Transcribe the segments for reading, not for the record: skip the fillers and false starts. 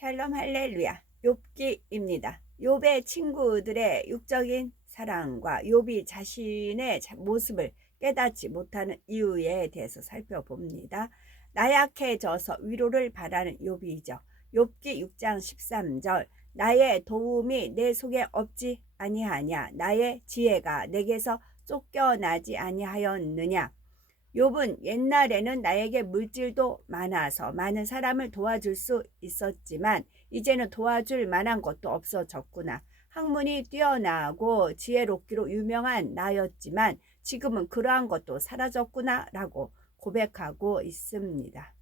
샬롬 할렐루야. 욥기입니다. 욥의 친구들의 육적인 사랑과 욥이 자신의 모습을 깨닫지 못하는 이유에 대해서 살펴봅니다. 나약해져서 위로를 바라는 욥이죠. 욥기 6장 13절 나의 도움이 내 속에 없지 아니하냐 나의 지혜가 내게서 쫓겨나지 아니하였느냐. 욥은 옛날에는 나에게 물질도 많아서 많은 사람을 도와줄 수 있었지만 이제는 도와줄 만한 것도 없어졌구나. 학문이 뛰어나고 지혜롭기로 유명한 나였지만 지금은 그러한 것도 사라졌구나 라고 고백하고 있습니다.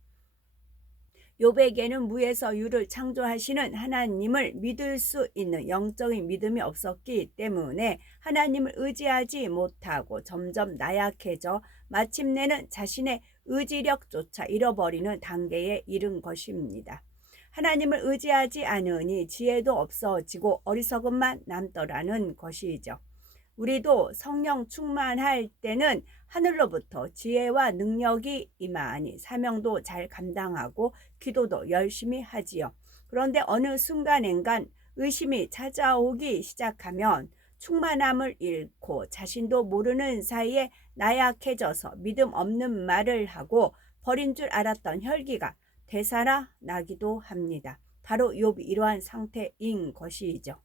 욥에게는 무에서 유를 창조하시는 하나님을 믿을 수 있는 영적인 믿음이 없었기 때문에 하나님을 의지하지 못하고 점점 나약해져 마침내는 자신의 의지력조차 잃어버리는 단계에 이른 것입니다. 하나님을 의지하지 않으니 지혜도 없어지고 어리석음만 남더라는 것이죠. 우리도 성령 충만할 때는 하늘로부터 지혜와 능력이 임하니 사명도 잘 감당하고 기도도 열심히 하지요. 그런데 어느 순간엔간 의심이 찾아오기 시작하면 충만함을 잃고 자신도 모르는 사이에 나약해져서 믿음 없는 말을 하고 버린 줄 알았던 혈기가 되살아나기도 합니다. 바로 욥이 이러한 상태인 것이죠.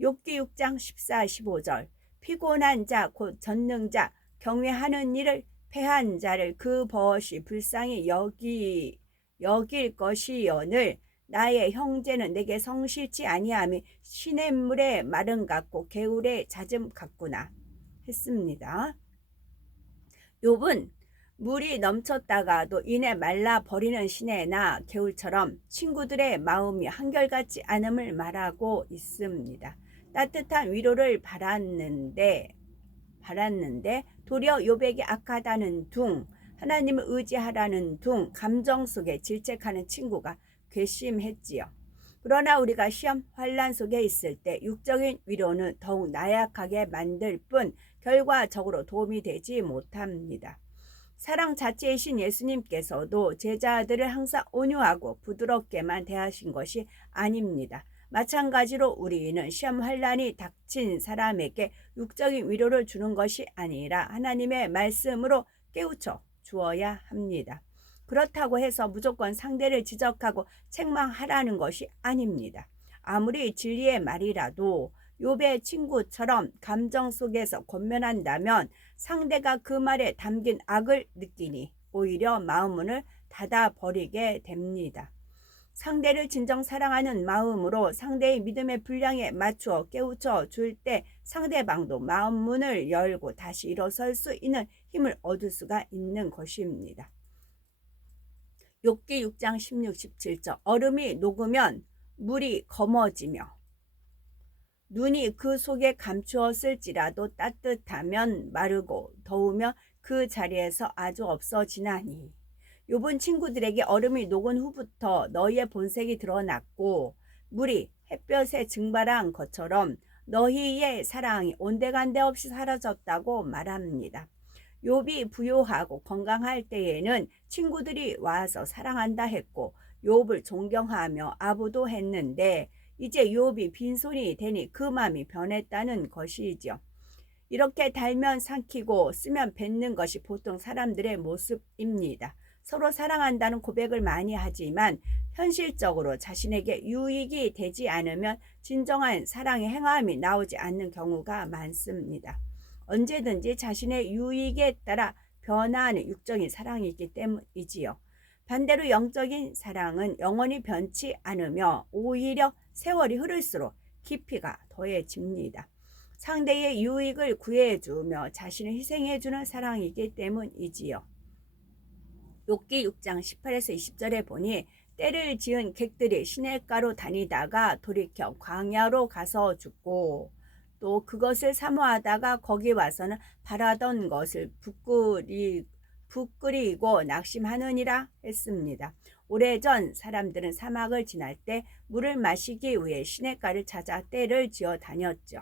욥기 6장 14, 15절 피곤한 자 곧 전능자 경외하는 일을 패한 자를 그 벗이 불쌍히 여길 것이여늘 나의 형제는 내게 성실치 아니함이 시냇물의 마름 같고 개울의 잦음 같구나 했습니다. 욥은 물이 넘쳤다가도 이내 말라 버리는 시내나 개울처럼 친구들의 마음이 한결같지 않음을 말하고 있습니다. 따뜻한 위로를 바랐는데 도리어 욥에게 악하다는 둥, 하나님을 의지하라는 둥, 감정 속에 질책하는 친구가 괘씸했지요. 그러나 우리가 시험, 환난 속에 있을 때 육적인 위로는 더욱 나약하게 만들 뿐 결과적으로 도움이 되지 못합니다. 사랑 자체이신 예수님께서도 제자들을 항상 온유하고 부드럽게만 대하신 것이 아닙니다. 마찬가지로 우리는 시험 환난이 닥친 사람에게 육적인 위로를 주는 것이 아니라 하나님의 말씀으로 깨우쳐 주어야 합니다. 그렇다고 해서 무조건 상대를 지적하고 책망하라는 것이 아닙니다. 아무리 진리의 말이라도 욥의 친구처럼 감정 속에서 권면한다면 상대가 그 말에 담긴 악을 느끼니 오히려 마음문을 닫아버리게 됩니다. 상대를 진정 사랑하는 마음으로 상대의 믿음의 분량에 맞추어 깨우쳐 줄 때 상대방도 마음문을 열고 다시 일어설 수 있는 힘을 얻을 수가 있는 것입니다. 욥기 6장 16, 17절 얼음이 녹으면 물이 검어지며 눈이 그 속에 감추었을지라도 따뜻하면 마르고 더우면 그 자리에서 아주 없어지나니. 욥은 친구들에게 얼음이 녹은 후부터 너희의 본색이 드러났고 물이 햇볕에 증발한 것처럼 너희의 사랑이 온데간데 없이 사라졌다고 말합니다. 욥이 부유하고 건강할 때에는 친구들이 와서 사랑한다 했고 욥을 존경하며 아부도 했는데 이제 욥이 빈손이 되니 그 마음이 변했다는 것이죠. 이렇게 달면 삼키고 쓰면 뱉는 것이 보통 사람들의 모습입니다. 서로 사랑한다는 고백을 많이 하지만 현실적으로 자신에게 유익이 되지 않으면 진정한 사랑의 행함이 나오지 않는 경우가 많습니다. 언제든지 자신의 유익에 따라 변화하는 육적인 사랑이 있기 때문이지요. 반대로 영적인 사랑은 영원히 변치 않으며 오히려 세월이 흐를수록 깊이가 더해집니다. 상대의 유익을 구해주며 자신을 희생해주는 사랑이기 때문이지요. 욥기 6장 18에서 20절에 보니 때를 지은 객들이 시냇가로 다니다가 돌이켜 광야로 가서 죽고 또 그것을 사모하다가 거기 와서는 바라던 것을 부끄리고 낙심하느니라 했습니다. 오래전 사람들은 사막을 지날 때 물을 마시기 위해 시냇가를 찾아 떼를 지어 다녔죠.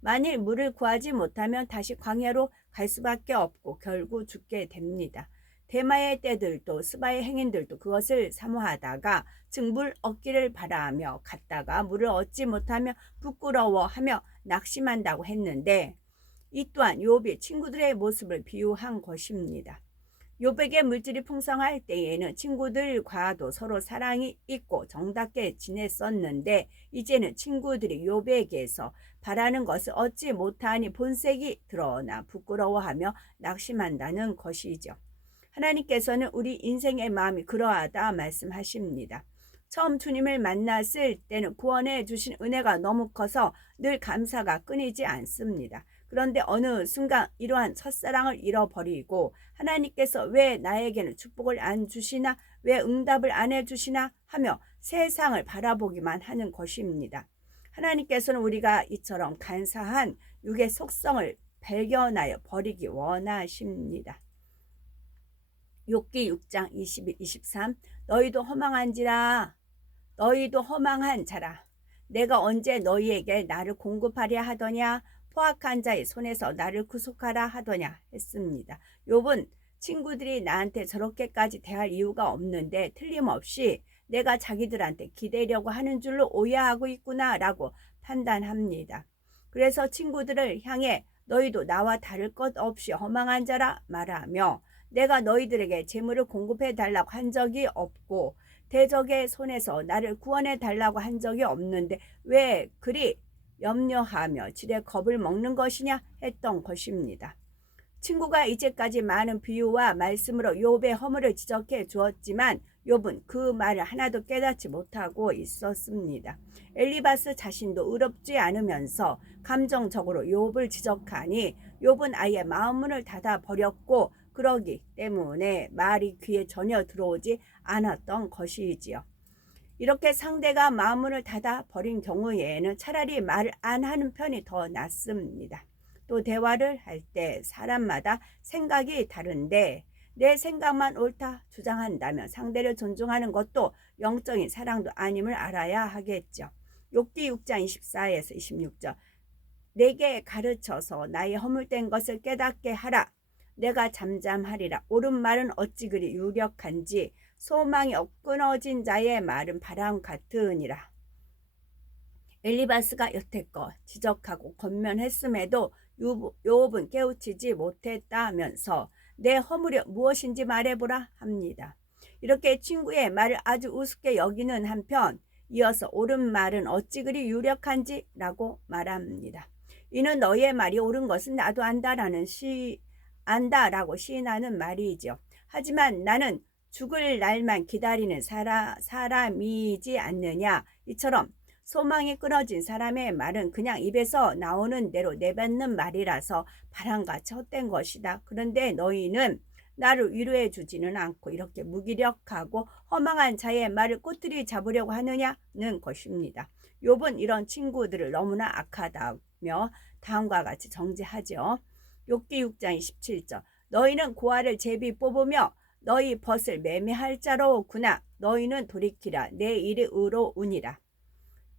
만일 물을 구하지 못하면 다시 광야로 갈 수밖에 없고 결국 죽게 됩니다. 대마의 떼들도 스바의 행인들도 그것을 사모하다가 즉 물 얻기를 바라며 갔다가 물을 얻지 못하며 부끄러워하며 낙심한다고 했는데, 이 또한 욥이 친구들의 모습을 비유한 것입니다. 욥에게 물질이 풍성할 때에는 친구들과도 서로 사랑이 있고 정답게 지냈었는데, 이제는 친구들이 욥에게서 바라는 것을 얻지 못하니 본색이 드러나 부끄러워하며 낙심한다는 것이죠. 하나님께서는 우리 인생의 마음이 그러하다 말씀하십니다. 처음 주님을 만났을 때는 구원해 주신 은혜가 너무 커서 늘 감사가 끊이지 않습니다. 그런데 어느 순간 이러한 첫사랑을 잃어버리고 하나님께서 왜 나에게는 축복을 안 주시나, 왜 응답을 안 해주시나 하며 세상을 바라보기만 하는 것입니다. 하나님께서는 우리가 이처럼 간사한 육의 속성을 발견하여 버리기 원하십니다. 욥기 6장 21, 23 너희도 허망한 자라. 내가 언제 너희에게 나를 공급하려 하더냐, 포악한 자의 손에서 나를 구속하라 하더냐 했습니다. 욥은 친구들이 나한테 저렇게까지 대할 이유가 없는데 틀림없이 내가 자기들한테 기대려고 하는 줄로 오해하고 있구나 라고 판단합니다. 그래서 친구들을 향해 너희도 나와 다를 것 없이 허망한 자라 말하며, 내가 너희들에게 재물을 공급해 달라고 한 적이 없고 대적의 손에서 나를 구원해 달라고 한 적이 없는데 왜 그리 염려하며 지레 겁을 먹는 것이냐 했던 것입니다. 친구가 이제까지 많은 비유와 말씀으로 욥의 허물을 지적해 주었지만 욥은 그 말을 하나도 깨닫지 못하고 있었습니다. 엘리바스 자신도 의롭지 않으면서 감정적으로 욥을 지적하니 욥은 아예 마음문을 닫아 버렸고, 그러기 때문에 말이 귀에 전혀 들어오지 않았던 것이지요. 이렇게 상대가 마음문을 닫아 버린 경우에는 차라리 말을 안 하는 편이 더 낫습니다. 또 대화를 할 때 사람마다 생각이 다른데 내 생각만 옳다 주장한다면 상대를 존중하는 것도 영적인 사랑도 아님을 알아야 하겠죠. 욥기 6장 24에서 26절 내게 가르쳐서 나의 허물된 것을 깨닫게 하라. 내가 잠잠하리라. 옳은 말은 어찌 그리 유력한지 소망이 끊어진 자의 말은 바람 같으니라. 엘리바스가 여태껏 지적하고 권면했음에도 욥은 깨우치지 못했다면서 내 허물이 무엇인지 말해보라 합니다. 이렇게 친구의 말을 아주 우습게 여기는 한편 이어서 옳은 말은 어찌 그리 유력한지 라고 말합니다. 이는 너의 말이 옳은 것은 나도 안다라고 시인하는 말이죠. 하지만 나는 죽을 날만 기다리는 사람이지 않느냐. 이처럼 소망이 끊어진 사람의 말은 그냥 입에서 나오는 대로 내뱉는 말이라서 바람같이 헛된 것이다. 그런데 너희는 나를 위로해 주지는 않고 이렇게 무기력하고 허망한 자의 말을 꼬투리 잡으려고 하느냐는 것입니다. 욥은 이런 친구들을 너무나 악하다며 다음과 같이 정죄하죠. 욥기 6장 27절 너희는 고아를 제비 뽑으며 너희 벗을 매매할 자로구나. 너희는 돌이키라. 내 일이 의로우니라.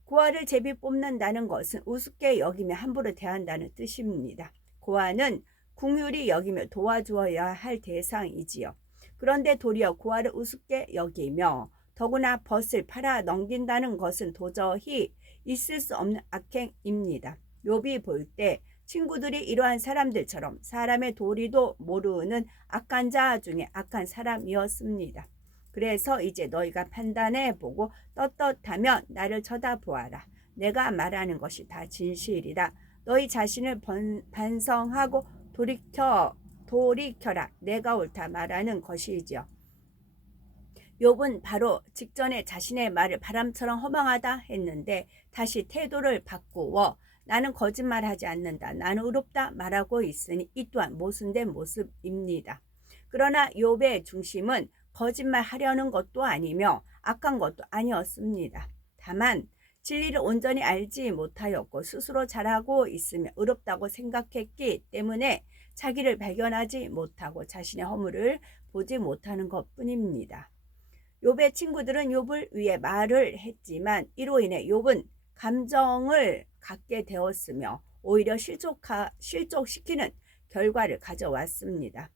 고아를 제비 뽑는다는 것은 우습게 여기며 함부로 대한다는 뜻입니다. 고아는 궁휼히 여기며 도와주어야 할 대상이지요. 그런데 도리어 고아를 우습게 여기며 더구나 벗을 팔아 넘긴다는 것은 도저히 있을 수 없는 악행입니다. 욥이 볼 때 친구들이 이러한 사람들처럼 사람의 도리도 모르는 악한 자 중에 악한 사람이었습니다. 그래서 이제 너희가 판단해보고 떳떳하면 나를 쳐다보아라. 내가 말하는 것이 다 진실이다. 너희 자신을 반성하고 돌이켜라. 내가 옳다 말하는 것이죠. 욥은 바로 직전에 자신의 말을 바람처럼 허망하다 했는데 다시 태도를 바꾸어 나는 거짓말하지 않는다. 나는 의롭다 말하고 있으니 이 또한 모순된 모습입니다. 그러나 욥의 중심은 거짓말하려는 것도 아니며 악한 것도 아니었습니다. 다만 진리를 온전히 알지 못하였고 스스로 잘하고 있으며 의롭다고 생각했기 때문에 자기를 발견하지 못하고 자신의 허물을 보지 못하는 것뿐입니다. 욥의 친구들은 욥을 위해 말을 했지만 이로 인해 욥은 감정을 갖게 되었으며 오히려 실족시키는 결과를 가져왔습니다.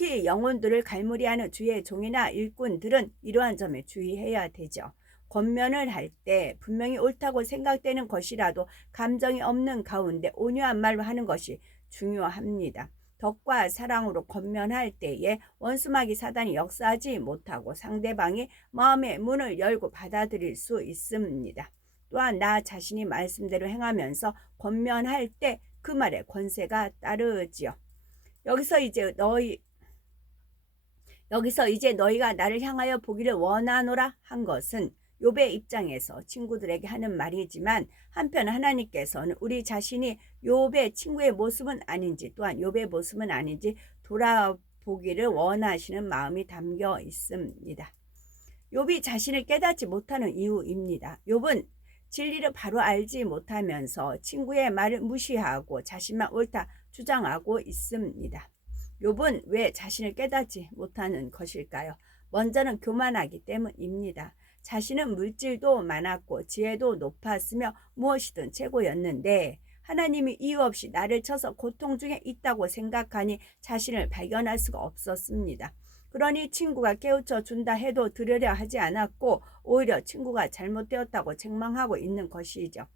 특히 영혼들을 갈무리하는 주의 종이나 일꾼들은 이러한 점에 주의해야 되죠. 권면을 할 때 분명히 옳다고 생각되는 것이라도 감정이 없는 가운데 온유한 말로 하는 것이 중요합니다. 덕과 사랑으로 권면할 때에 원수마귀 사단이 역사하지 못하고 상대방이 마음의 문을 열고 받아들일 수 있습니다. 또한 나 자신이 말씀대로 행하면서 권면할 때 그 말에 권세가 따르지요. 여기서 이제 너희가 나를 향하여 보기를 원하노라 한 것은 욥의 입장에서 친구들에게 하는 말이지만 한편 하나님께서는 우리 자신이 욥의 친구의 모습은 아닌지 또한 욥의 모습은 아닌지 돌아보기를 원하시는 마음이 담겨 있습니다. 욥이 자신을 깨닫지 못하는 이유입니다. 욥은 진리를 바로 알지 못하면서 친구의 말을 무시하고 자신만 옳다 주장하고 있습니다. 욥은 왜 자신을 깨닫지 못하는 것일까요? 먼저는 교만하기 때문입니다. 자신은 물질도 많았고 지혜도 높았으며 무엇이든 최고였는데 하나님이 이유 없이 나를 쳐서 고통 중에 있다고 생각하니 자신을 발견할 수가 없었습니다. 그러니 친구가 깨우쳐 준다 해도 들으려 하지 않았고 오히려 친구가 잘못되었다고 책망하고 있는 것이죠.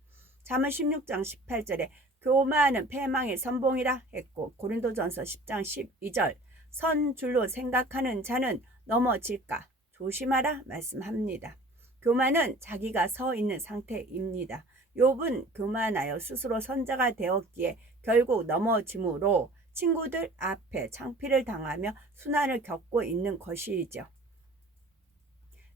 잠언 16장 18절에 교만은 패망의 선봉이라 했고 고린도전서 10장 12절 선 줄로 생각하는 자는 넘어질까 조심하라 말씀합니다. 교만은 자기가 서 있는 상태입니다. 욥은 교만하여 스스로 선자가 되었기에 결국 넘어짐으로 친구들 앞에 창피를 당하며 순환을 겪고 있는 것이죠.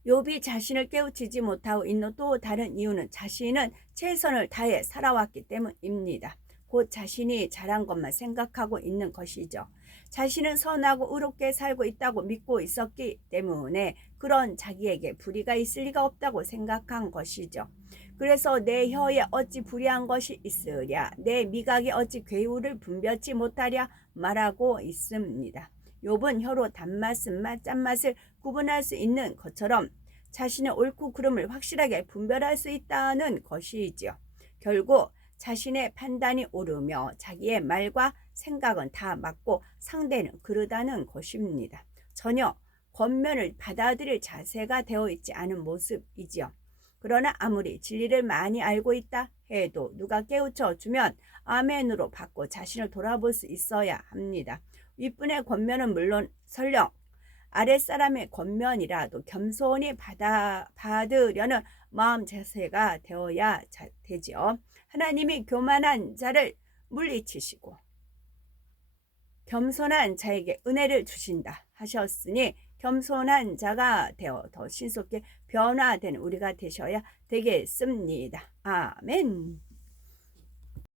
욥이 자신을 깨우치지 못하고 있는 또 다른 이유는 자신은 최선을 다해 살아왔기 때문입니다. 곧 자신이 잘한 것만 생각하고 있는 것이죠. 자신은 선하고 의롭게 살고 있다고 믿고 있었기 때문에 그런 자기에게 불의가 있을 리가 없다고 생각한 것이죠. 그래서 내 혀에 어찌 불의한 것이 있으랴 내 미각에 어찌 괴우를 분별치 못하랴 말하고 있습니다. 욥은 혀로 단맛은 맛, 짠맛을 구분할 수 있는 것처럼 자신의 옳고 그름을 확실하게 분별할 수 있다는 것이지요. 결국 자신의 판단이 옳으며 자기의 말과 생각은 다 맞고 상대는 그르다는 것입니다. 전혀 권면을 받아들일 자세가 되어 있지 않은 모습이지요. 그러나 아무리 진리를 많이 알고 있다 해도 누가 깨우쳐 주면 아멘으로 받고 자신을 돌아볼 수 있어야 합니다. 윗분의 권면은 물론 설령 아랫사람의 권면이라도 겸손히 받으려는 마음 자세가 되어야 되지요. 하나님이 교만한 자를 물리치시고 겸손한 자에게 은혜를 주신다 하셨으니 겸손한 자가 되어 더 신속히 변화되는 우리가 되셔야 되겠습니다. 아멘.